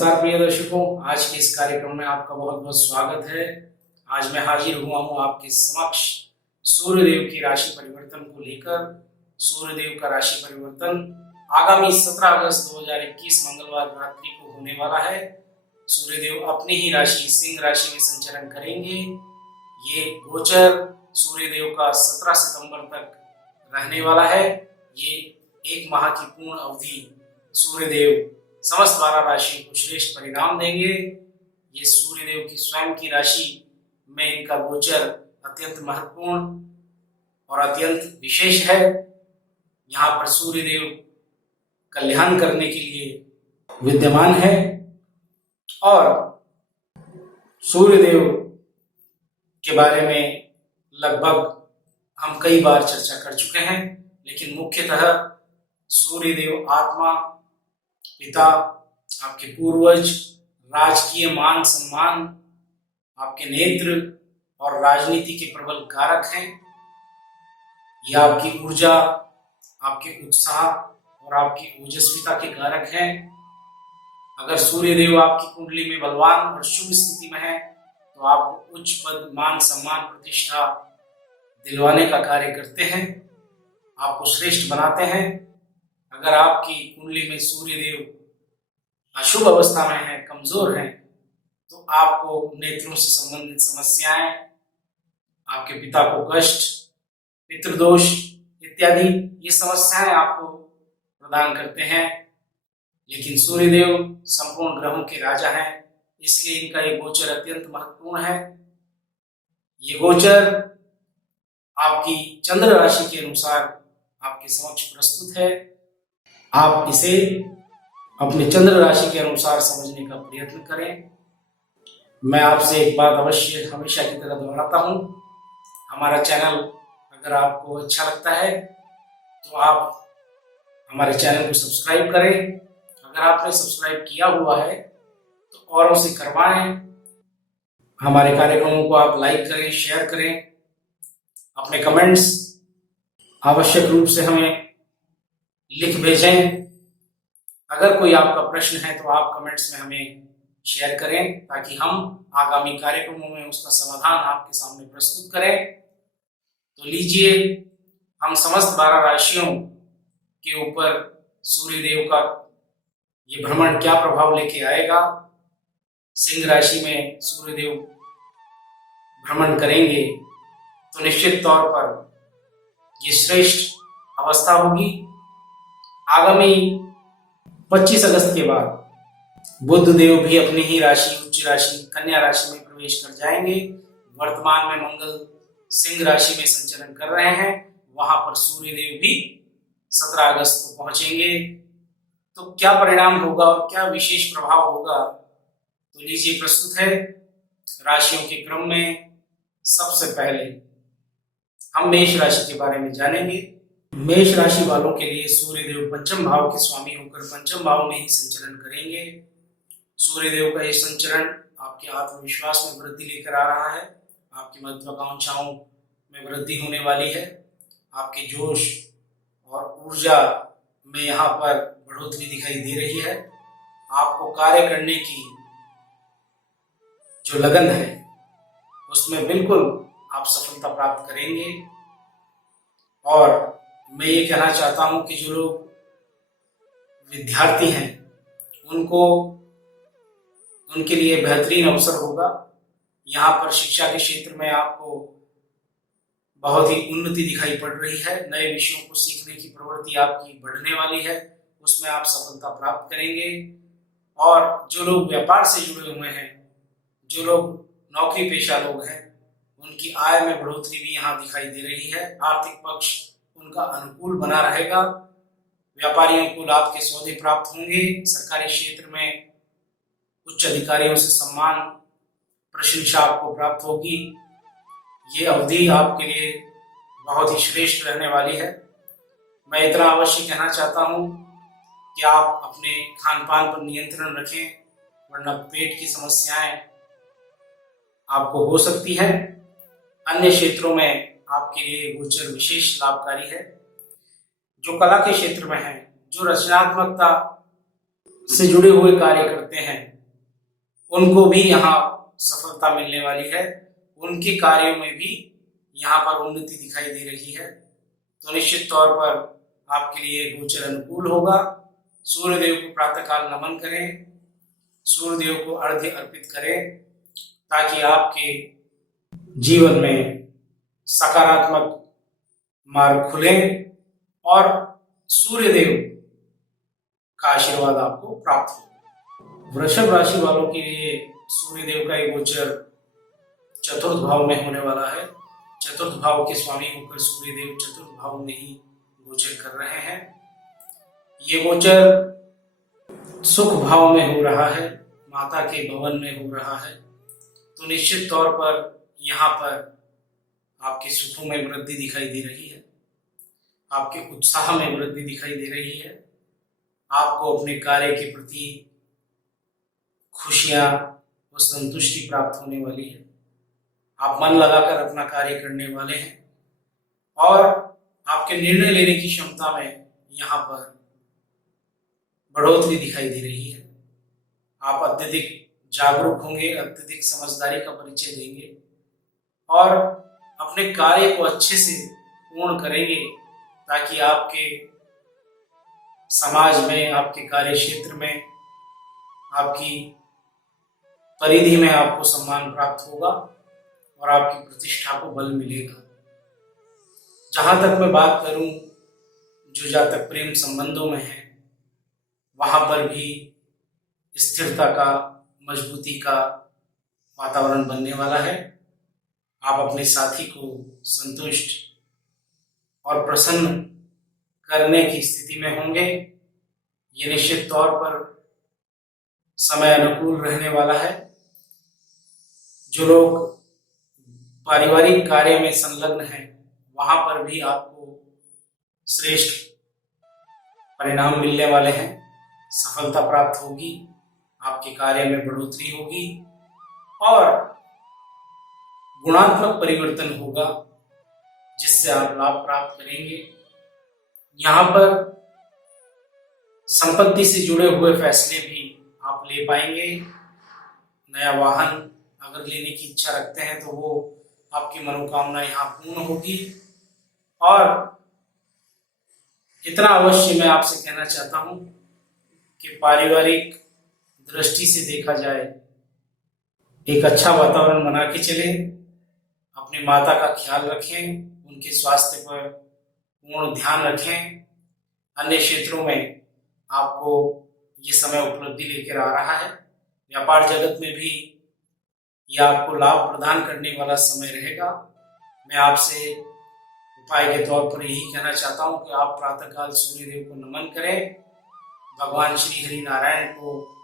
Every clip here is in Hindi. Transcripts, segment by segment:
नमस्कार प्रिय दर्शकों, आज के इस कार्यक्रम में आपका बहुत बहुत स्वागत है। आज मैं हाजिर हुआ हूँ आपके समक्ष सूर्यदेव की राशि परिवर्तन को लेकर। सूर्यदेव का राशि परिवर्तन आगामी 17 अगस्त 2021 मंगलवार रात्रि को होने वाला है। सूर्यदेव अपनी ही राशि सिंह राशि में संचरण करेंगे। ये गोचर सूर्यदेव का 17 सितंबर तक रहने वाला है। ये एक माह की पूर्ण अवधि सूर्यदेव समस्त 12 राशियों को श्रेष्ठ परिणाम देंगे। ये सूर्यदेव की स्वयं की राशि में इनका गोचर अत्यंत महत्वपूर्ण और अत्यंत विशेष है। यहाँ पर सूर्यदेव कल्याण करने के लिए विद्यमान है और सूर्यदेव के बारे में लगभग हम कई बार चर्चा कर चुके हैं, लेकिन मुख्यतः सूर्यदेव आत्मा, पिता, आपके पूर्वज, राजकीय मान सम्मान, आपके नेत्र और राजनीति के प्रबल कारक हैं। ये आपकी ऊर्जा, आपके उत्साह और आपकी ओजस्विता के कारक हैं। अगर सूर्यदेव आपकी कुंडली में बलवान और शुभ स्थिति में है तो आपको उच्च पद, मान सम्मान, प्रतिष्ठा दिलवाने का कार्य करते हैं, आपको श्रेष्ठ बनाते हैं। अगर आपकी कुंडली में सूर्यदेव अशुभ अवस्था में है, कमजोर है, तो आपको नेत्रों से संबंधित समस्याएं, आपके पिता को कष्ट, पितृदोष इत्यादि ये समस्याएं आपको प्रदान करते हैं। लेकिन सूर्यदेव संपूर्ण ग्रहों के राजा हैं, इसलिए इनका ये गोचर अत्यंत महत्वपूर्ण है। ये गोचर आपकी चंद्र राशि के अनुसार आपके समक्ष प्रस्तुत है। आप इसे अपने चंद्र राशि के अनुसार समझने का प्रयत्न करें। मैं आपसे एक बात अवश्य हमेशा की तरह दोहराता हूं, हमारा चैनल अगर आपको अच्छा लगता है तो आप हमारे चैनल को सब्सक्राइब करें। अगर आपने सब्सक्राइब किया हुआ है तो औरों से करवाएं। हमारे कार्यक्रमों को आप लाइक करें, शेयर करें। अपने कमेंट्स आवश्यक रूप से हमें लिख भेजें। अगर कोई आपका प्रश्न है तो आप कमेंट्स में हमें शेयर करें ताकि हम आगामी कार्यक्रमों में उसका समाधान आपके सामने प्रस्तुत करें। तो लीजिए, हम समस्त 12 राशियों के ऊपर सूर्यदेव का ये भ्रमण क्या प्रभाव लेके आएगा। सिंह राशि में सूर्यदेव भ्रमण करेंगे तो निश्चित तौर पर ये श्रेष्ठ अवस्था होगी। आगामी 25 अगस्त के बाद बुध देव भी अपनी ही राशि उच्च राशि कन्या राशि में प्रवेश कर जाएंगे। वर्तमान में मंगल सिंह राशि में संचरण कर रहे हैं, वहां पर सूर्यदेव भी 17 अगस्त को पहुंचेंगे। तो क्या परिणाम होगा और क्या विशेष प्रभाव होगा, तो लीजिए प्रस्तुत है। राशियों के क्रम में सबसे पहले हम मेष राशि के बारे में जानेंगे। मेष राशि वालों के लिए सूर्यदेव पंचम भाव के स्वामी होकर पंचम भाव में ही संचरण करेंगे। सूर्यदेव का यह संचरण आपके आत्मविश्वास में वृद्धि लेकर आ रहा है, आपकी महत्वाकांक्षाओं में वृद्धि होने वाली है, आपके जोश और ऊर्जा में यहाँ पर बढ़ोतरी दिखाई दे रही है। आपको कार्य करने की जो लगन है उसमें बिल्कुल आप सफलता प्राप्त करेंगे। और मैं ये कहना चाहता हूं कि जो लोग विद्यार्थी हैं उनके लिए बेहतरीन अवसर होगा। यहाँ पर शिक्षा के क्षेत्र में आपको बहुत ही उन्नति दिखाई पड़ रही है। नए विषयों को सीखने की प्रवृत्ति आपकी बढ़ने वाली है, उसमें आप सफलता प्राप्त करेंगे। और जो लोग व्यापार से जुड़े हुए हैं, जो लोग नौकरी पेशा लोग हैं, उनकी आय में बढ़ोतरी भी यहाँ दिखाई दे रही है। आर्थिक पक्ष उनका अनुकूल बना रहेगा। व्यापारियों को लाभ के सौदे प्राप्त होंगे। सरकारी क्षेत्र में उच्च अधिकारियों से सम्मान, प्रशंसा आपको प्राप्त होगी। ये अवधि आपके लिए बहुत ही श्रेष्ठ रहने वाली है। मैं इतना अवश्य कहना चाहता हूँ कि आप अपने खान पान पर नियंत्रण रखें, वरना पेट की समस्याएं आपको हो सकती है। अन्य क्षेत्रों में आपके लिए गोचर विशेष लाभकारी है। जो कला के क्षेत्र में हैं, जो रचनात्मकता से जुड़े हुए कार्य करते हैं, उनको भी यहाँ सफलता मिलने वाली है, उनके कार्यों में भी यहाँ पर उन्नति दिखाई दे रही है। तो निश्चित तौर पर आपके लिए गोचर अनुकूल होगा। सूर्यदेव को प्रातःकाल नमन करें, सूर्यदेव को अर्घ्य अर्पित करें, ताकि आपके जीवन में सकारात्मक मार्ग खुले और सूर्यदेव का आशीर्वाद आपको प्राप्त हो। वृषभ राशि वालों के लिए सूर्यदेव का ये गोचर चतुर्थ भाव में होने वाला है। चतुर्थ भाव के स्वामी होकर सूर्यदेव चतुर्थ भाव में ही गोचर कर रहे हैं। ये गोचर सुख भाव में हो रहा है, माता के भवन में हो रहा है। तो निश्चित तौर पर यहाँ पर आपके सुखों में वृद्धि दिखाई दे रही है, आपके उत्साह में वृद्धि दिखाई दे रही है। आपको अपने कार्य के प्रति खुशियां व संतुष्टि प्राप्त होने वाली है। आप मन लगाकर अपना कार्य करने वाले हैं और आपके निर्णय लेने की क्षमता में यहाँ पर बढ़ोतरी दिखाई दे रही है। आप अत्यधिक जागरूक होंगे, अत्यधिक समझदारी का परिचय देंगे और अपने कार्य को अच्छे से पूर्ण करेंगे, ताकि आपके समाज में, आपके कार्य क्षेत्र में, आपकी परिधि में आपको सम्मान प्राप्त होगा और आपकी प्रतिष्ठा को बल मिलेगा। जहां तक मैं बात करूं, जो जातक प्रेम संबंधों में है, वहां पर भी स्थिरता का, मजबूती का वातावरण बनने वाला है। आप अपने साथी को संतुष्ट और प्रसन्न करने की स्थिति में होंगे। ये निश्चित तौर पर समय अनुकूल रहने वाला है। जो लोग पारिवारिक कार्य में संलग्न हैं, वहां पर भी आपको श्रेष्ठ परिणाम मिलने वाले हैं। सफलता प्राप्त होगी, आपके कार्य में बढ़ोतरी होगी और गुणात्मक परिवर्तन होगा, जिससे आप लाभ प्राप्त करेंगे। यहाँ पर संपत्ति से जुड़े हुए फैसले भी आप ले पाएंगे। नया वाहन अगर लेने की इच्छा रखते हैं तो वो आपकी मनोकामना यहाँ पूर्ण होगी। और इतना अवश्य मैं आपसे कहना चाहता हूँ कि पारिवारिक दृष्टि से देखा जाए, एक अच्छा वातावरण बना के चलें, अपनी माता का ख्याल रखें, उनके स्वास्थ्य पर पूर्ण ध्यान रखें। अन्य क्षेत्रों में आपको ये समय उपलब्धि लेकर आ रहा है। व्यापार जगत में भी यह आपको लाभ प्रदान करने वाला समय रहेगा। मैं आपसे उपाय के तौर पर यही कहना चाहता हूँ कि आप प्रातःकाल सूर्यदेव को नमन करें, भगवान श्री हरि नारायण को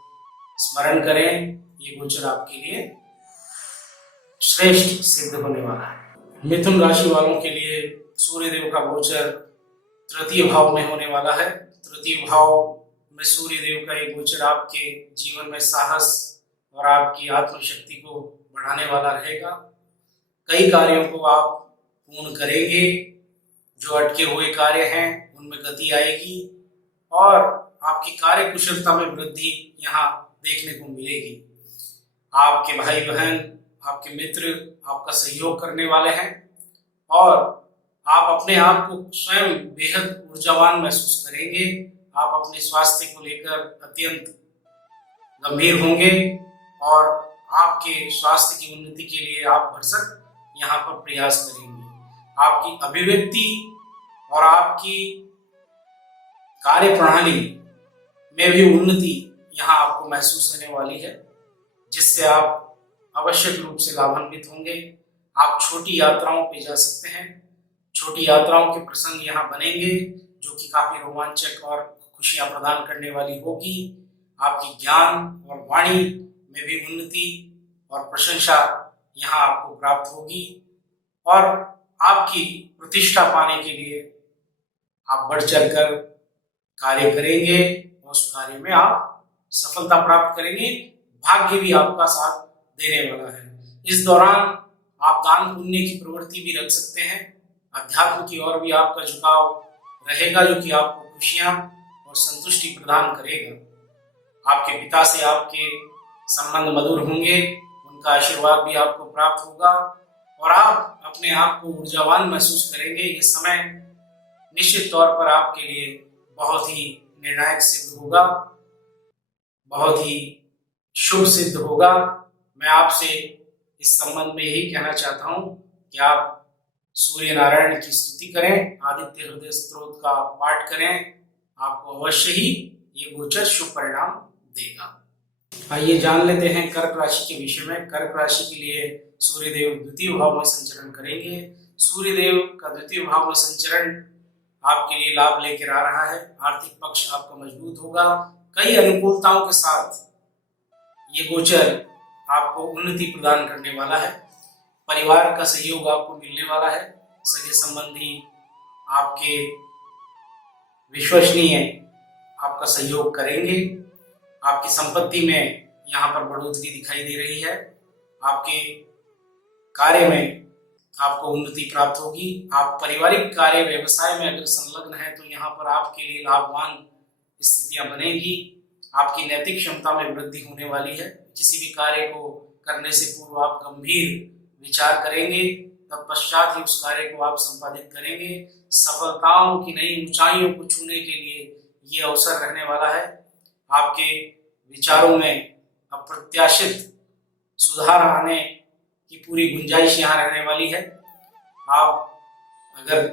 स्मरण करें। ये गोचर आपके लिए श्रेष्ठ सिद्ध होने वाला है। मिथुन राशि वालों के लिए सूर्यदेव का गोचर तृतीय भाव में होने वाला है। तृतीय भाव में सूर्यदेव का ये गोचर आपके जीवन में साहस और आपकी आत्मशक्ति को बढ़ाने वाला रहेगा। कई कार्यों को आप पूर्ण करेंगे, जो अटके हुए कार्य हैं उनमें गति आएगी और आपकी कार्य कुशलता में वृद्धि यहाँ देखने को मिलेगी। आपके भाई बहन, आपके मित्र आपका सहयोग करने वाले हैं और आप अपने आप को स्वयं बेहद ऊर्जावान महसूस करेंगे। आप अपने स्वास्थ्य को लेकर अत्यंत गंभीर होंगे और आपके स्वास्थ्य की उन्नति के लिए आप भरसक यहाँ पर प्रयास करेंगे। आपकी अभिव्यक्ति और आपकी कार्य प्रणाली में भी उन्नति यहाँ आपको महसूस होने वाली है, जिससे आप आवश्यक रूप से लाभान्वित होंगे। आप छोटी यात्राओं पे जा सकते हैं। छोटी यात्राओं के प्रसंग यहाँ बनेंगे, जो कि काफी रोमांचक और खुशियां प्रदान करने वाली होगी। आपकी ज्ञान और वाणी में भी उन्नति और प्रशंसा यहाँ आपको प्राप्त होगी और आपकी प्रतिष्ठा पाने के लिए आप बढ़ चढ़कर कार्य करेंगे और उस कार्य में आप सफलता प्राप्त करेंगे। भाग्य भी आपका साथ देने वाला है। इस दौरान आप दान पुण्य की प्रवृत्ति भी रख सकते हैं। अध्यात्म की ओर भी आपका झुकाव रहेगा, जो कि आपको खुशियां और संतुष्टि प्रदान करेगा। आपके पिता से आपके संबंध मधुर होंगे, उनका आशीर्वाद भी आपको प्राप्त होगा और आप अपने आप को ऊर्जावान महसूस करेंगे। ये समय निश्चित तौर पर आपके लिए बहुत ही निर्णायक सिद्ध होगा, बहुत ही शुभ सिद्ध होगा। मैं आपसे इस संबंध में यही कहना चाहता हूं कि आप सूर्य नारायण की स्तुति करें, आदित्य हृदय स्तोत्र का पाठ करें, आपको अवश्य ही ये गोचर शुभ परिणाम देगा। आइए जान लेते हैं कर्क राशि के विषय में। कर्क राशि के लिए सूर्यदेव द्वितीय भाव में संचरण करेंगे। सूर्यदेव का द्वितीय भाव में संचरण आपके लिए लाभ लेकर आ रहा है। आर्थिक पक्ष आपका मजबूत होगा। कई अनुकूलताओं के साथ ये गोचर आपको उन्नति प्रदान करने वाला है। परिवार का सहयोग आपको मिलने वाला है। सगे संबंधी आपके विश्वसनीय आपका सहयोग करेंगे। आपकी संपत्ति में यहाँ पर बढ़ोतरी दिखाई दे रही है। आपके कार्य में आपको उन्नति प्राप्त होगी। आप पारिवारिक कार्य व्यवसाय में अगर संलग्न है तो यहाँ पर आपके लिए लाभवान स्थितियां बनेगी। आपकी नैतिक क्षमता में वृद्धि होने वाली है। किसी भी कार्य को करने से पूर्व आप गंभीर विचार करेंगे, तत्पश्चात ही उस कार्य को आप संपादित करेंगे। सफलताओं की नई ऊंचाइयों को छूने के लिए ये अवसर रहने वाला है। आपके विचारों में अप्रत्याशित सुधार आने की पूरी गुंजाइश यहाँ रहने वाली है। आप अगर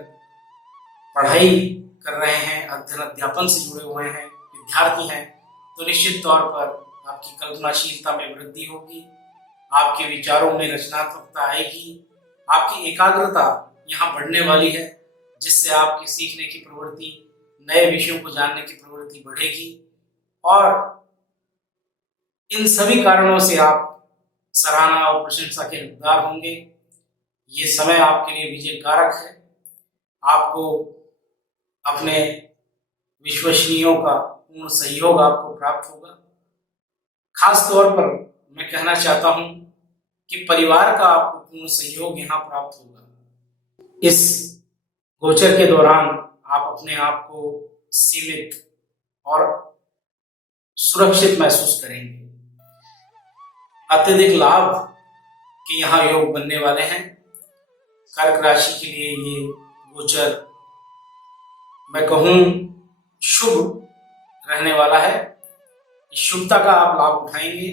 पढ़ाई कर रहे हैं, अध्ययन अध्यापन से जुड़े हुए हैं, विद्यार्थी हैं, तो निश्चित तौर पर आपकी कल्पनाशीलता में वृद्धि होगी। आपके विचारों में रचनात्मकता आएगी। आपकी एकाग्रता यहाँ बढ़ने वाली है, जिससे आपकी सीखने की प्रवृत्ति, नए विषयों को जानने की प्रवृत्ति बढ़ेगी और इन सभी कारणों से आप सराहना और प्रशंसा के हकदार होंगे। ये समय आपके लिए विजय कारक है। आपको अपने विश्वसनीयों का पूर्ण सहयोग आपको प्राप्त होगा। खास तौर पर मैं कहना चाहता हूं कि परिवार का आपको पूर्ण सहयोग यहाँ प्राप्त होगा। इस गोचर के दौरान आप अपने आप को सीमित और सुरक्षित महसूस करेंगे। अत्यधिक लाभ के यहाँ योग बनने वाले हैं। कर्क राशि के लिए ये गोचर मैं कहूँ शुभ रहने वाला है। इस शुभता का आप लाभ उठाएंगे।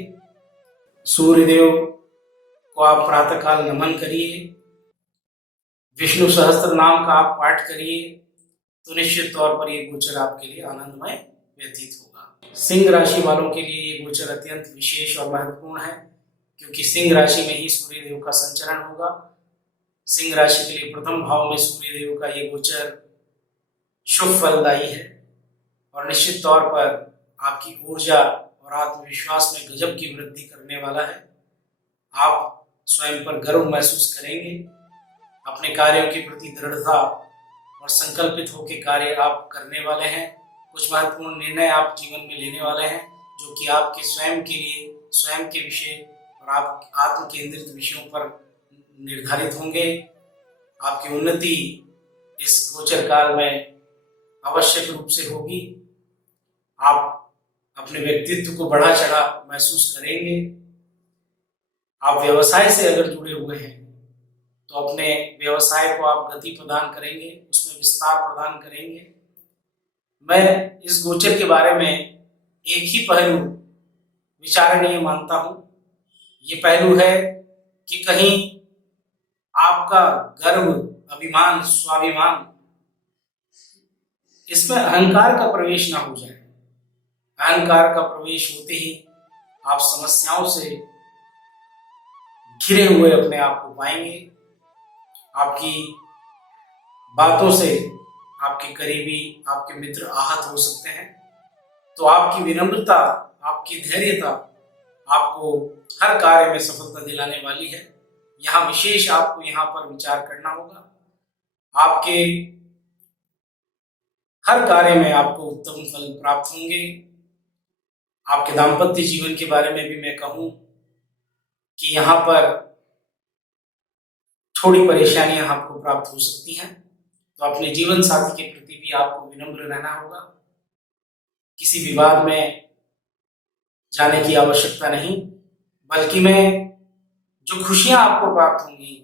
सूर्यदेव को आप प्रातःकाल नमन करिए, विष्णु सहस्त्र नाम का आप पाठ करिए, तो निश्चित तौर पर ये गोचर आपके लिए आनंदमय व्यतीत होगा। सिंह राशि वालों के लिए ये गोचर अत्यंत विशेष और महत्वपूर्ण है, क्योंकि सिंह राशि में ही सूर्यदेव का संचरण होगा। सिंह राशि के लिए प्रथम भाव में सूर्यदेव का ये गोचर शुभ फलदायी है और निश्चित तौर पर आपकी ऊर्जा और आत्मविश्वास में गजब की वृद्धि करने वाला है। आप स्वयं पर गर्व महसूस करेंगे। अपने कार्यों के प्रति दृढ़ता और संकल्पित होकर कार्य आप करने वाले हैं। कुछ महत्वपूर्ण निर्णय आप जीवन में लेने वाले हैं, जो कि आपके स्वयं के लिए, स्वयं के विषय और आप आत्म केंद्रित विषयों पर निर्धारित होंगे। आपकी उन्नति इस गोचर काल में आवश्यक रूप से होगी। आप अपने व्यक्तित्व को बढ़ा चढ़ा महसूस करेंगे। आप व्यवसाय से अगर जुड़े हुए हैं तो अपने व्यवसाय को आप गति प्रदान करेंगे, उसमें विस्तार प्रदान करेंगे। मैं इस गोचर के बारे में एक ही पहलू विचारणीय मानता हूं। ये पहलू है कि कहीं आपका गर्व, अभिमान, स्वाभिमान, इसमें अहंकार का प्रवेश ना हो जाए। अहंकार का प्रवेश होते ही आप समस्याओं से घिरे हुए अपने आप को पाएंगे। आपकी बातों से आपके करीबी, आपके मित्र आहत हो सकते हैं। तो आपकी विनम्रता, आपकी धैर्यता आपको हर कार्य में सफलता दिलाने वाली है। यहाँ विशेष आपको यहाँ पर विचार करना होगा। आपके हर कार्य में आपको उत्तम फल प्राप्त होंगे। आपके दाम्पत्य जीवन के बारे में भी मैं कहूँ कि यहाँ पर थोड़ी परेशानियां आपको प्राप्त हो सकती हैं, तो अपने जीवन साथी के प्रति भी आपको विनम्र रहना होगा। किसी विवाद में जाने की आवश्यकता नहीं, बल्कि मैं जो खुशियां आपको प्राप्त होंगी,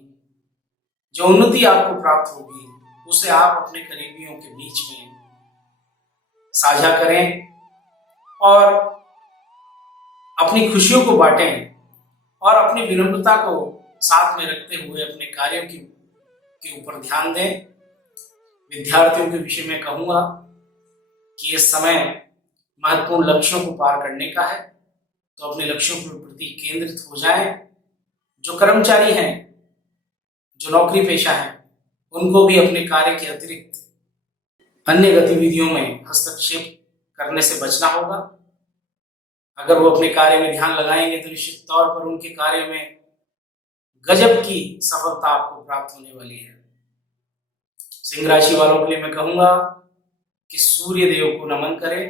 जो उन्नति आपको प्राप्त होगी, उसे आप अपने करीबियों के बीच में साझा करें और अपनी खुशियों को बांटें और अपनी विनम्रता को साथ में रखते हुए अपने कार्यों के ऊपर ध्यान दें। विद्यार्थियों के विषय में कहूँगा कि इस समय महत्वपूर्ण लक्ष्यों को पार करने का है, तो अपने लक्ष्यों के प्रति केंद्रित हो जाएं। जो कर्मचारी हैं, जो नौकरी पेशा हैं, उनको भी अपने कार्य के अतिरिक्त अन्य गतिविधियों में हस्तक्षेप करने से बचना होगा। अगर वो अपने कार्य में ध्यान लगाएंगे तो निश्चित तौर पर उनके कार्य में गजब की सफलता आपको प्राप्त होने वाली है। सिंह राशि वालों के लिए मैं कहूंगा कि सूर्य देव को नमन करें,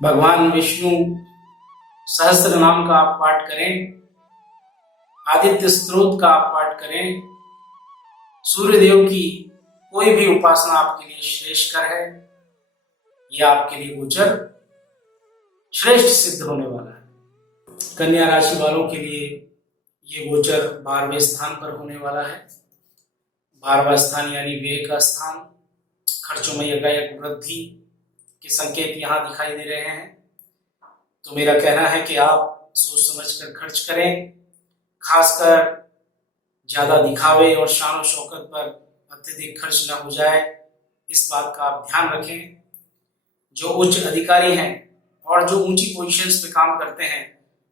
भगवान विष्णु सहस्त्र नाम का आप पाठ करें, आदित्य स्तोत्र का आप पाठ करें। सूर्य देव की कोई भी उपासना आपके लिए श्रेष्ठकर है, यह आपके लिए गोचर श्रेष्ठ सिद्ध होने वाला है। कन्या राशि वालों के लिए ये गोचर 12वें स्थान पर होने वाला है। 12वां स्थान यानी व्यय का स्थान, खर्चों में एकाएक वृद्धि के संकेत यहाँ दिखाई दे रहे हैं। तो मेरा कहना है कि आप सोच समझकर खर्च करें, खासकर ज्यादा दिखावे और शान और शौकत पर अत्यधिक खर्च न हो जाए, इस बात का आप ध्यान रखें। जो उच्च अधिकारी हैं और जो ऊंची पोजीशंस पे काम करते हैं,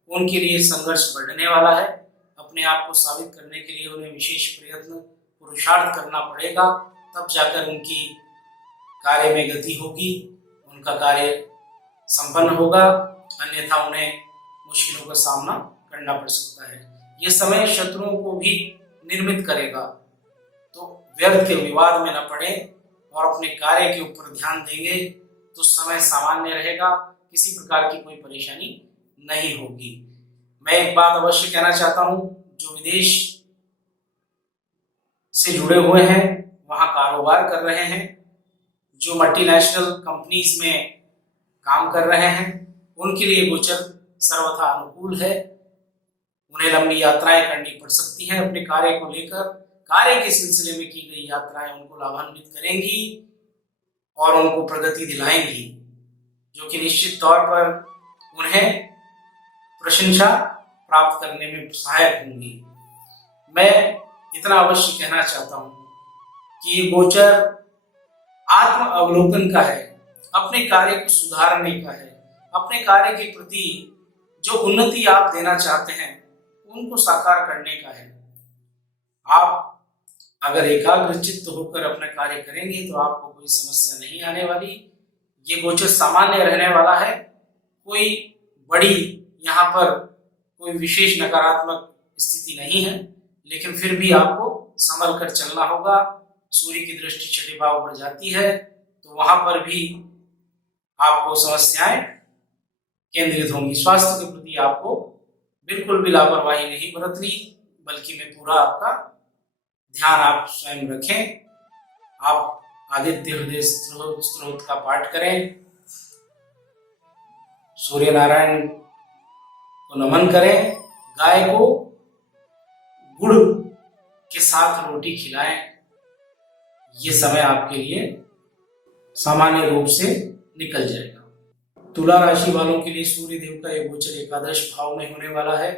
उनके लिए संघर्ष बढ़ने वाला है। अपने आप को साबित करने के लिए उन्हें विशेष प्रयत्न पुरुषार्थ करना पड़ेगा, तब जाकर उनकी कार्य में गति होगी, उनका कार्य संपन्न होगा, अन्यथा उन्हें मुश्किलों का सामना करना पड़ सकता है। यह समय शत्रुओं को भी निर्मित करेगा, तो व्यर्थ के विवाद में न पड़े और अपने कार्य के ऊपर ध्यान देंगे तो समय सामान्य रहेगा, किसी प्रकार की कोई परेशानी नहीं होगी। मैं एक बात अवश्य कहना चाहता हूं, जो विदेश से जुड़े हुए हैं, वहां कारोबार कर रहे हैं, जो मल्टीनेशनल कंपनीज में काम कर रहे हैं, उनके लिए गोचर सर्वथा अनुकूल है। उन्हें लंबी यात्राएं करनी पड़ सकती हैं अपने कार्य को लेकर। कार्य के सिलसिले में की गई यात्राएं उनको लाभान्वित करेंगी और उनको प्रगति दिलाएंगी, जो कि निश्चित तौर पर उन्हें प्रशंसा प्राप्त करने में सहायक होंगी। मैं इतना अवश्य कहना चाहता हूं कि ये गोचर आत्म अवलोकन का है, अपने कार्य को सुधारने का है, अपने कार्य के प्रति जो उन्नति आप देना चाहते हैं उनको साकार करने का है। आप अगर एकाग्रचित्त होकर अपना कार्य करेंगे तो आपको कोई समस्या नहीं आने वाली। ये गोचर सामान्य रहने वाला है, कोई बड़ी यहाँ पर कोई विशेष नकारात्मक स्थिति नहीं है, लेकिन फिर भी आपको संभल कर चलना होगा। सूर्य की दृष्टि छठे भाव पर जाती है तो वहां पर भी आपको समस्याएं केंद्रित होंगी। स्वास्थ्य के प्रति आपको बिल्कुल भी लापरवाही नहीं बरतनी, बल्कि मैं पूरा आपका ध्यान आप स्वयं रखें। आप आदित्य हृदय स्तोत्र का पाठ करें, सूर्य नारायण को नमन करें, गाय को गुड़ के साथ रोटी खिलाएं। ये समय आपके लिए सामान्य रूप से निकल जाएगा। तुला राशि वालों के लिए सूर्य देव का यह गोचर एकादश भाव में होने वाला है।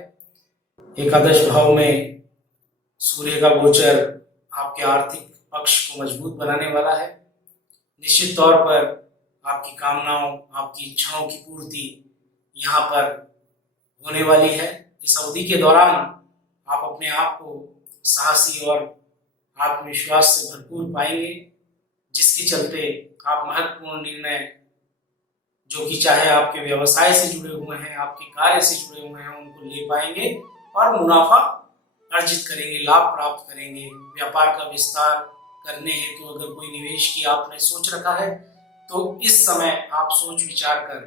एकादश भाव में सूर्य का गोचर आपके आर्थिक पक्ष को मजबूत बनाने वाला है। निश्चित तौर पर आपकी कामनाओं, आपकी इच्छाओं की पूर्ति यहाँ पर होने वाली है। इस अवधि के दौरान आप अपने आप को साहसी और आत्मविश्वास से भरपूर पाएंगे, जिसके चलते आप महत्वपूर्ण निर्णय जो कि चाहे आपके व्यवसाय से जुड़े हुए हैं, आपके कार्य से जुड़े हुए हैं, उनको ले पाएंगे और मुनाफा अर्जित करेंगे, लाभ प्राप्त करेंगे। व्यापार का विस्तार करने हेतु तो अगर कोई निवेश की आपने सोच रखा है तो इस समय आप सोच विचार कर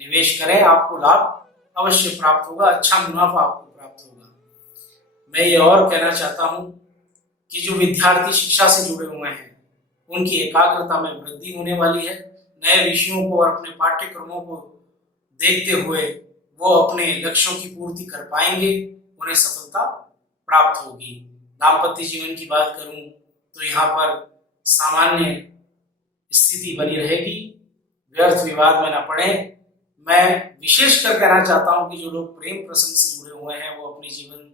निवेश करें, आपको लाभ अवश्य प्राप्त होगा, अच्छा मुनाफा आपको प्राप्त होगा। मैं ये और कहना चाहता हूँ कि जो विद्यार्थी शिक्षा से जुड़े हुए हैं उनकी एकाग्रता में वृद्धि होने वाली है। नए विषयों को और अपने पाठ्यक्रमों को देखते हुए वो अपने लक्ष्यों की पूर्ति कर पाएंगे, उन्हें सफलता प्राप्त होगी। दाम्पत्य जीवन की बात करूं तो यहाँ पर सामान्य स्थिति बनी रहेगी, व्यर्थ विवाद में न पड़े। मैं विशेष कर कहना चाहता हूं कि जो लोग प्रेम प्रसंग से जुड़े हुए हैं वो अपने जीवन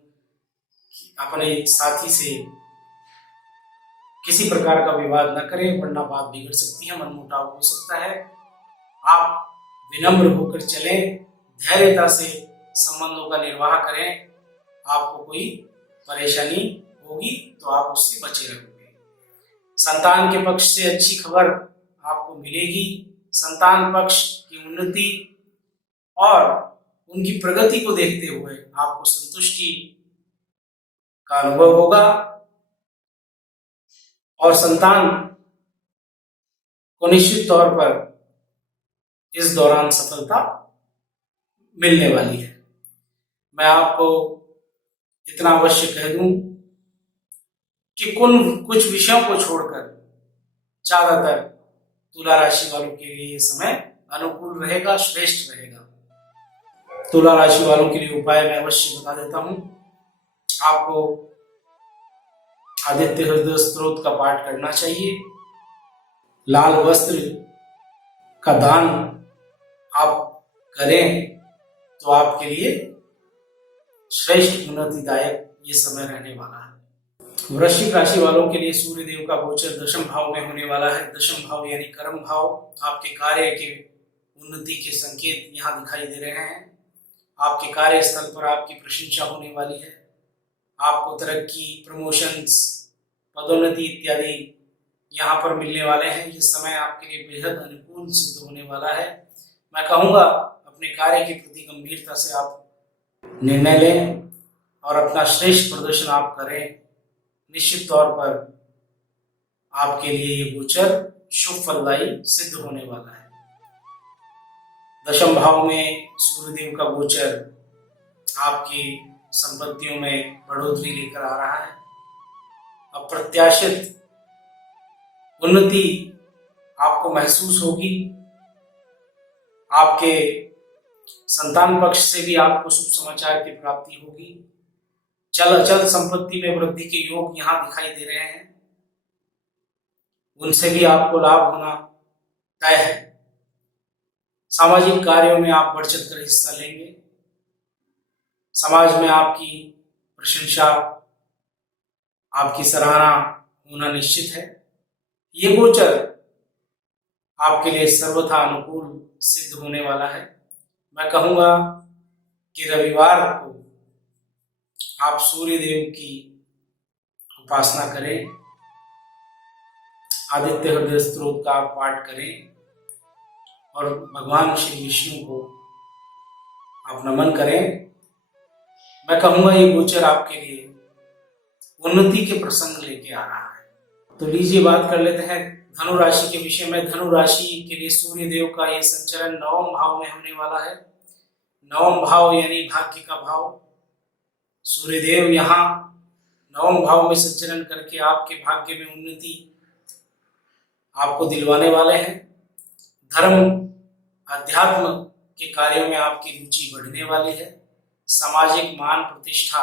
अपने साथी से किसी प्रकार का विवाद न करें, वरना बात बिगड़ सकती है, मनमुटाव हो सकता है। आप विनम्र होकर चलें, धैर्यता से संबंधों का निर्वाह करें। आपको कोई परेशानी होगी तो आप उससे बचे रहोगे। संतान के पक्ष से अच्छी खबर आपको मिलेगी। संतान पक्ष की उन्नति और उनकी प्रगति को देखते हुए आपको संतुष्टि का अनुभव होगा और संतान को निश्चित तौर पर इस दौरान सफलता मिलने वाली है। मैं आपको इतना अवश्य कह दूं कि कुछ विषयों को छोड़कर ज्यादातर तुला राशि वालों के लिए ये समय अनुकूल रहेगा, श्रेष्ठ रहेगा। तुला राशि वालों के लिए उपाय मैं अवश्य बता देता हूं। आपको आदित्य हृदय स्तोत्र का पाठ करना चाहिए। लाल वस्त्र का दान आप करें तो आपके लिए श्रेष्ठ उन्नतिदायक ये समय रहने वाला है। वृश्चिक राशि वालों के लिए सूर्य देव का गोचर दशम भाव में होने वाला है। दशम भाव यानी कर्म भाव, आपके कार्य के उन्नति के संकेत यहाँ दिखाई दे रहे हैं। आपके कार्यस्थल पर आपकी प्रशंसा होने वाली है। आपको तरक्की, प्रमोशंस, पदोन्नति इत्यादि यहाँ पर मिलने वाले हैं। ये समय आपके लिए बेहद अनुकूल सिद्ध होने वाला है। मैं कहूँगा अपने कार्य के प्रति गंभीरता से आप निर्णय लें और अपना श्रेष्ठ प्रदर्शन आप करें। निश्चित तौर पर आपके लिए ये गोचर शुभ फलदायी सिद्ध होने वाला है। दशम भाव में सूर्यदेव का गोचर आपकी संपत्तियों में बढ़ोतरी लेकर आ रहा है। अप्रत्याशित उन्नति आपको महसूस होगी। आपके संतान पक्ष से भी आपको शुभ समाचार की प्राप्ति होगी। चल अचल संपत्ति में वृद्धि के योग यहाँ दिखाई दे रहे हैं, उनसे भी आपको लाभ होना तय है। सामाजिक कार्यों में आप बढ़ चढ़कर हिस्सा लेंगे। समाज में आपकी प्रशंसा, आपकी सराहना होना निश्चित है। ये गोचर आपके लिए सर्वथा अनुकूल सिद्ध होने वाला है। मैं कहूँगा कि रविवार को आप सूर्य देव की उपासना करें, आदित्य हृदय स्तोत्र का पाठ करें और भगवान श्री विष्णु को आप नमन करें। मैं कहूँगा ये गोचर आपके लिए उन्नति के प्रसंग लेके आ रहा है। तो लीजिए बात कर लेते हैं धनु राशि के विषय में। धनु राशि के लिए सूर्य देव का ये संचरण नवम भाव में होने वाला है। नवम भाव यानी भाग्य का भाव। सूर्य देव यहाँ नवम भाव में संचरण करके आपके भाग्य में उन्नति आपको दिलवाने वाले हैं। धर्म, अध्यात्म के कार्यों में आपकी रुचि बढ़ने वाली है। सामाजिक मान, प्रतिष्ठा,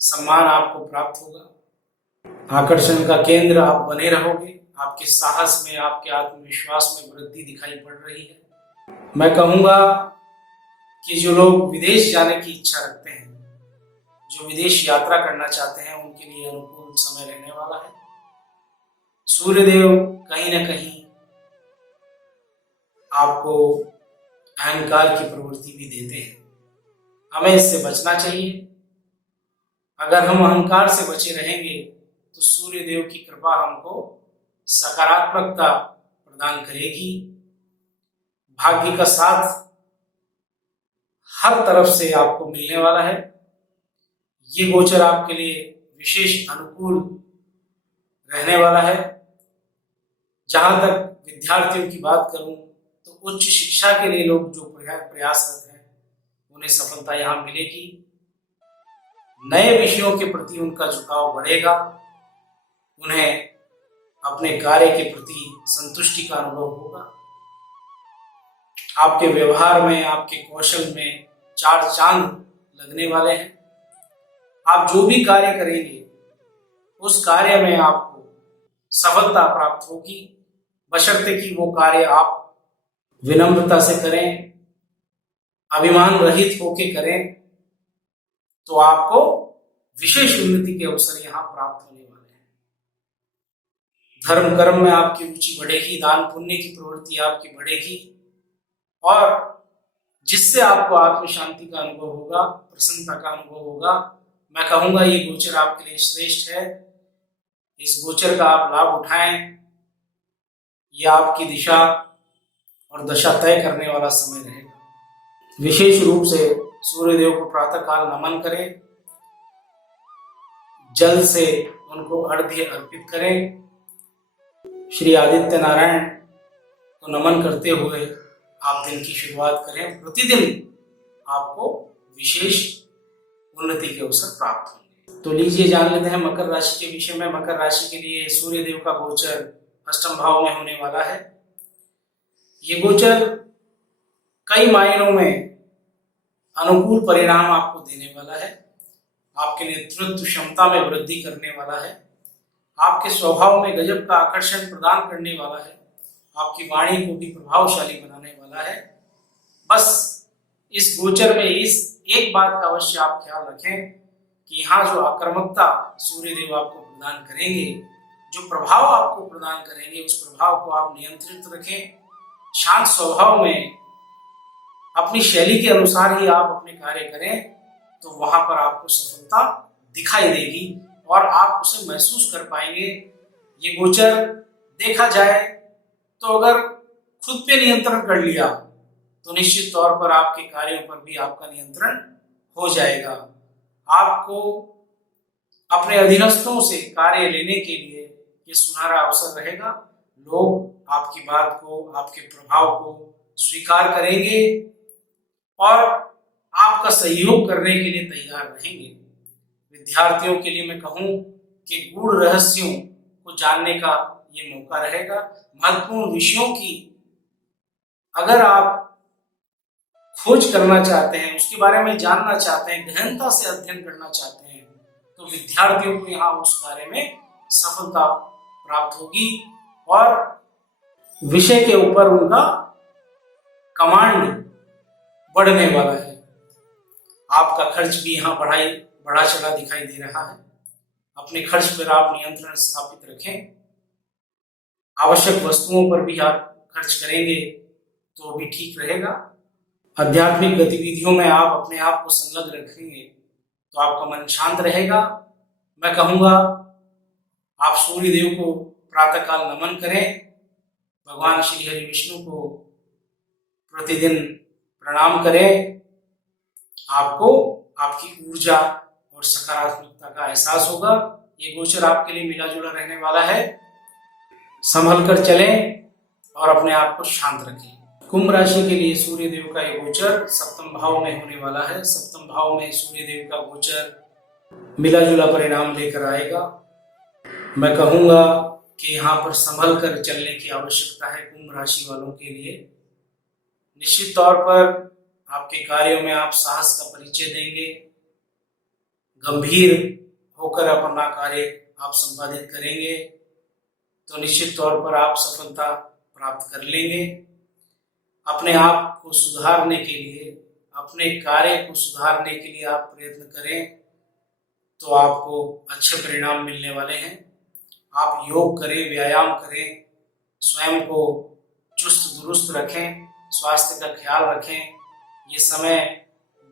सम्मान आपको प्राप्त होगा। आकर्षण का केंद्र आप बने रहोगे। आपके साहस में, आपके आत्मविश्वास में वृद्धि दिखाई पड़ रही है। मैं कहूँगा कि जो लोग विदेश जाने की इच्छा रखते हैं, जो विदेश यात्रा करना चाहते हैं, उनके लिए अनुकूल समय रहने वाला है। सूर्यदेव कहीं न कहीं आपको अहंकार की प्रवृत्ति भी देते हैं, हमें इससे बचना चाहिए। अगर हम अहंकार से बचे रहेंगे तो सूर्यदेव की कृपा हमको सकारात्मकता प्रदान करेगी। भाग्य का साथ हर तरफ से आपको मिलने वाला है। ये गोचर आपके लिए विशेष अनुकूल रहने वाला है। जहां तक विद्यार्थियों की बात करूं तो उच्च शिक्षा के लिए लोग जो प्रयासरत हैं, उन्हें सफलता यहाँ मिलेगी। नए विषयों के प्रति उनका झुकाव बढ़ेगा। उन्हें अपने कार्य के प्रति संतुष्टि का अनुभव होगा। आपके व्यवहार में, आपके कौशल में चार चांद लगने वाले हैं। आप जो भी कार्य करेंगे उस कार्य में आपको सफलता प्राप्त होगी, बशर्ते कि वो कार्य आप विनम्रता से करें, अभिमान रहित होके करें, तो आपको विशेष उन्नति के अवसर यहाँ प्राप्त होने वाले हैं। धर्म कर्म में आपकी रुचि बढ़ेगी, दान पुण्य की प्रवृत्ति आपकी बढ़ेगी, और जिससे आपको आत्म शांति का अनुभव होगा, प्रसन्नता का अनुभव होगा। मैं कहूंगा ये गोचर आपके लिए श्रेष्ठ है। इस गोचर का आप लाभ उठाएं। ये आपकी दिशा और दशा तय करने वाला समय रहेगा। विशेष रूप से सूर्यदेव को प्रातः काल नमन करें, जल से उनको अर्घ्य अर्पित करें। श्री आदित्य नारायण को नमन करते हुए आप दिन की शुरुआत करें। प्रतिदिन आपको विशेष उन्नति के अवसर प्राप्त होंगे। तो लीजिए जान लेते हैं मकर राशि के विषय में। मकर राशि के लिए सूर्यदेव का गोचर अष्टम भाव में होने वाला है। ये गोचर कई मायनों में अनुकूल परिणाम आपको देने वाला है। आपके नेतृत्व क्षमता में वृद्धि करने वाला है। आपके स्वभाव में गजब का आकर्षण प्रदान करने वाला है। आपकी वाणी को भी प्रभावशाली बनाने वाला है। बस इस गोचर में इस एक बात का अवश्य आप ख्याल रखें कि यहाँ जो आक्रामकता सूर्यदेव आपको प्रदान करेंगे, जो प्रभाव आपको प्रदान करेंगे, उस प्रभाव को आप नियंत्रित रखें। शांत स्वभाव में अपनी शैली के अनुसार ही आप अपने कार्य करें, तो वहां पर आपको सफलता दिखाई देगी और आप उसे महसूस कर पाएंगे। ये गोचर देखा जाए तो अगर खुद पे नियंत्रण कर लिया तो निश्चित तौर पर आपके कार्यों पर भी आपका नियंत्रण हो जाएगा। आपको अपने अधीनस्थों से कार्य लेने के लिए ये सुनहरा अवसर रहेगा। लोग आपकी बात को, आपके प्रभाव को स्वीकार करेंगे और आपका सहयोग करने के लिए तैयार रहेंगे। विद्यार्थियों के लिए मैं कहूं कि गूढ़ रहस्यों को जानने का ये मौका रहेगा। महत्वपूर्ण विषयों की अगर आप खोज करना चाहते हैं, उसके बारे में जानना चाहते हैं, गहनता से अध्ययन करना चाहते हैं, तो विद्यार्थियों को यहाँ उस कार्य में सफलता प्राप्त होगी और विषय के ऊपर उनका कमांड बढ़ने वाला है। आपका खर्च भी यहाँ बढ़ा चला दिखाई दे रहा है। अपने खर्च पर आप नियंत्रण स्थापित रखें। आवश्यक वस्तुओं पर भी आप खर्च करेंगे तो भी ठीक रहेगा। आध्यात्मिक गतिविधियों में आप अपने आप को संलग्न रखेंगे तो आपका मन शांत रहेगा। मैं कहूँगा आप सूर्यदेव को प्रातःकाल नमन करें, भगवान श्री हरि विष्णु को प्रतिदिन प्रणाम करें। आपको आपकी ऊर्जा और सकारात्मकता का एहसास होगा। ये गोचर आपके लिए मिला जुला रहने वाला है। संभल कर चलें और अपने आप को शांत रखें। कुंभ राशि के लिए सूर्यदेव का ये गोचर सप्तम भाव में होने वाला है। सप्तम भाव में सूर्यदेव का गोचर मिला जुला परिणाम लेकर आएगा। मैं कहूँगा कि यहाँ पर संभल कर चलने की आवश्यकता है कुंभ राशि वालों के लिए। निश्चित तौर पर आपके कार्यों में आप साहस का परिचय देंगे, गंभीर होकर अपना कार्य आप संपादित करेंगे तो निश्चित तौर पर आप सफलता प्राप्त कर लेंगे। अपने आप को सुधारने के लिए, अपने कार्य को सुधारने के लिए आप प्रयत्न करें तो आपको अच्छे परिणाम मिलने वाले हैं। आप योग करें, व्यायाम करें, स्वयं को चुस्त दुरुस्त रखें, स्वास्थ्य का ख्याल रखें। ये समय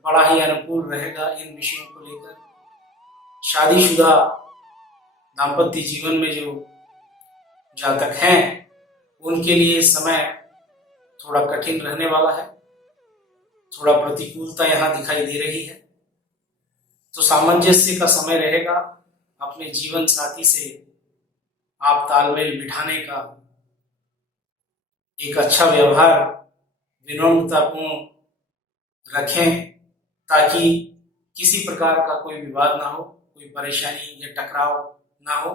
बड़ा ही अनुकूल रहेगा इन विषयों को लेकर। शादीशुदा दाम्पत्य जीवन में जो जातक हैं उनके लिए समय थोड़ा कठिन रहने वाला है। थोड़ा प्रतिकूलता यहाँ दिखाई दे रही है, तो सामंजस्य का समय रहेगा। अपने जीवन साथी से आप तालमेल बिठाने का, एक अच्छा व्यवहार विनम्रतापूर्ण रखें ताकि किसी प्रकार का कोई विवाद ना हो, कोई परेशानी या टकराव ना हो।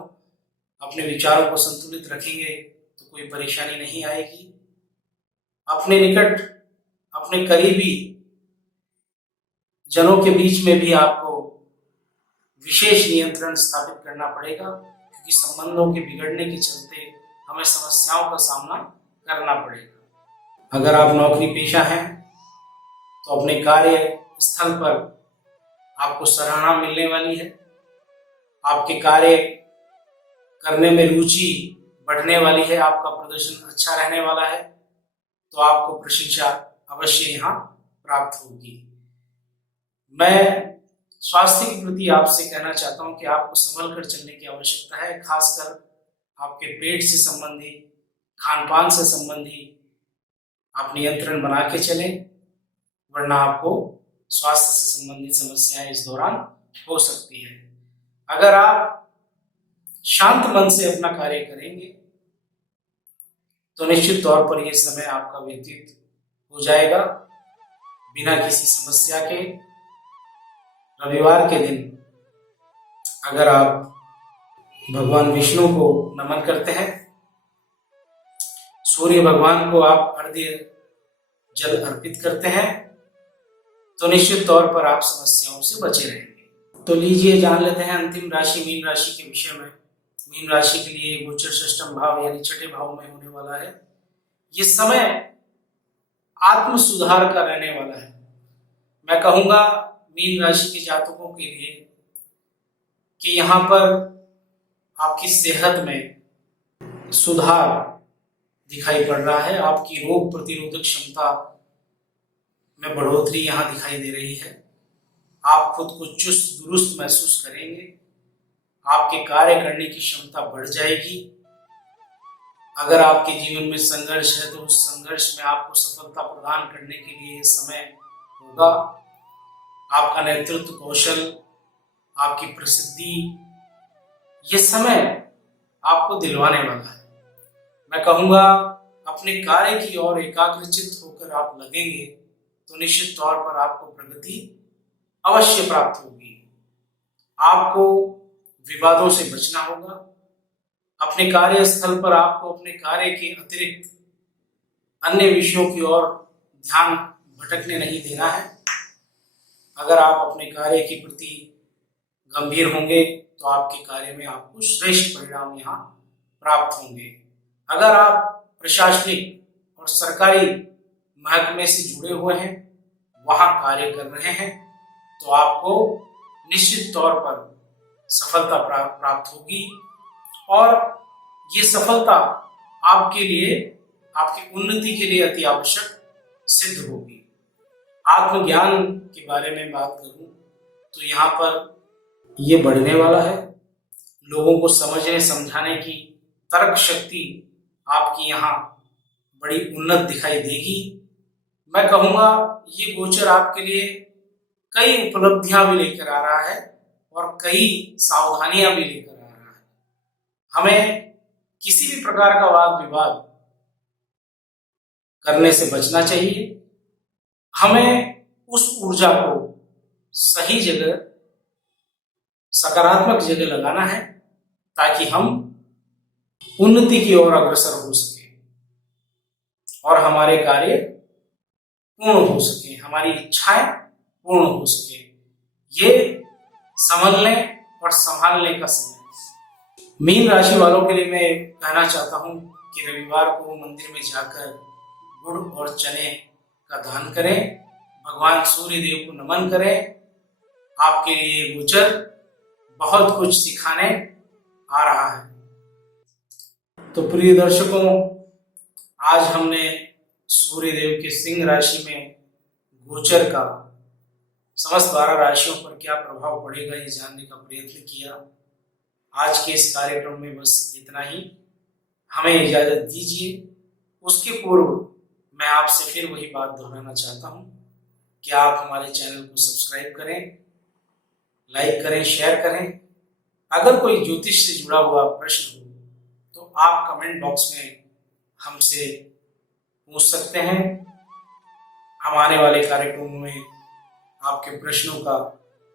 अपने विचारों को संतुलित रखेंगे तो कोई परेशानी नहीं आएगी। अपने निकट, अपने करीबी जनों के बीच में भी आपको विशेष नियंत्रण स्थापित करना पड़ेगा, क्योंकि संबंधों के बिगड़ने के चलते हमें समस्याओं का सामना करना पड़ेगा। अगर आप नौकरी पेशा हैं तो अपने कार्य स्थल पर आपको सराहना मिलने वाली है, आपके कार्य करने में रुचि बढ़ने वाली है, आपका प्रदर्शन अच्छा रहने वाला है, तो आपको प्रशंसा अवश्य यहाँ प्राप्त होगी। मैं स्वास्थ्य के प्रति आपसे कहना चाहता हूँ कि आपको संभल कर चलने की आवश्यकता है, खासकर आपके पेट से संबंधी, खान पान से संबंधी आप नियंत्रण बना के चलें, वरना आपको स्वास्थ्य से संबंधित समस्याएं इस दौरान हो सकती है। अगर आप शांत मन से अपना कार्य करेंगे तो निश्चित तौर पर यह समय आपका व्यतीत हो जाएगा बिना किसी समस्या के। रविवार के दिन अगर आप भगवान विष्णु को नमन करते हैं, सूर्य भगवान को आप अर्घ्य जल अर्पित करते हैं, तो निश्चित तौर पर आप समस्याओं से बचे रहेंगे। तो लीजिए जान लेते हैं अंतिम राशि मीन राशि के विषय में। मीन राशि के लिए गोचर षष्ठम भाव यानी छठे भाव में होने वाला है। ये समय आत्म सुधार का रहने वाला है। मैं कहूंगा मीन राशि के जातकों के लिए कि यहाँ पर आपकी सेहत में सुधार दिखाई पड़ रहा है, आपकी रोग प्रतिरोधक क्षमता में बढ़ोतरी यहाँ दिखाई दे रही है। आप खुद को चुस्त दुरुस्त महसूस करेंगे, आपके कार्य करने की क्षमता बढ़ जाएगी। अगर आपके जीवन में संघर्ष है तो उस संघर्ष में आपको सफलता प्रदान करने के लिए समय होगा। आपका नेतृत्व कौशल, आपकी प्रसिद्धि, ये समय आपको दिलवाने वाला है। मैं कहूँगा अपने कार्य की ओर एकाग्रचित होकर आप लगेंगे तो निश्चित तौर पर आपको प्रगति अवश्य प्राप्त होगी। आपको विवादों से बचना होगा। अपने कार्यस्थल पर आपको अपने कार्य के अतिरिक्त अन्य विषयों की ओर ध्यान भटकने नहीं देना है। अगर आप अपने कार्य के प्रति गंभीर होंगे तो आपके कार्य में आपको श्रेष्ठ परिणाम यहाँ प्राप्त होंगे। अगर आप प्रशासनिक और सरकारी महकमे से जुड़े हुए हैं, वहां कार्य कर रहे हैं, तो आपको निश्चित तौर पर सफलता प्राप्त होगी और ये सफलता आपके लिए, आपकी उन्नति के लिए अति आवश्यक सिद्ध होगी। आत्मज्ञान के बारे में बात करूं तो यहाँ पर ये बढ़ने वाला है। लोगों को समझने समझाने की तर्क शक्ति आपकी यहाँ बड़ी उन्नत दिखाई देगी। मैं कहूँगा ये गोचर आपके लिए कई उपलब्धियां भी लेकर आ रहा है और कई सावधानियां भी लेकर आ रहा है। हमें किसी भी प्रकार का वाद विवाद करने से बचना चाहिए। हमें उस ऊर्जा को सही जगह, सकारात्मक जगह लगाना है ताकि हम उन्नति की ओर अग्रसर हो सके और हमारे कार्य पूर्ण हो सके, हमारी इच्छाएं पूर्ण हो सके। ये समझने और संभालने का समय। मीन राशि वालों के लिए मैं कहना चाहता हूं कि रविवार को मंदिर में जाकर गुड़ और चने का दान करें, भगवान सूर्य देव को नमन करें। आपके लिए गोचर बहुत कुछ सिखाने आ रहा है। तो प्रिय दर्शकों, आज हमने सूर्य देव के सिंह राशि में गोचर का समस्त 12 राशियों पर क्या प्रभाव पड़ेगा ये जानने का प्रयत्न किया। आज के इस कार्यक्रम में बस इतना ही। हमें इजाजत दीजिए। उसके पूर्व मैं आपसे फिर वही बात दोहराना चाहता हूँ कि आप हमारे चैनल को सब्सक्राइब करें, लाइक करें, शेयर करें। अगर कोई ज्योतिष से जुड़ा हुआ प्रश्न हो तो आप कमेंट बॉक्स में हमसे पूछ सकते हैं। हम आने वाले कार्यक्रमों में आपके प्रश्नों का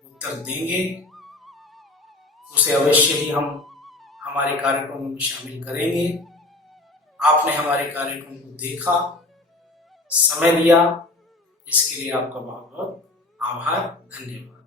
उत्तर देंगे। उसे अवश्य ही हम हमारे कार्यक्रमों में शामिल करेंगे। आपने हमारे कार्यक्रम को देखा, समय दिया, इसके लिए आपका बहुत बहुत आभार। धन्यवाद।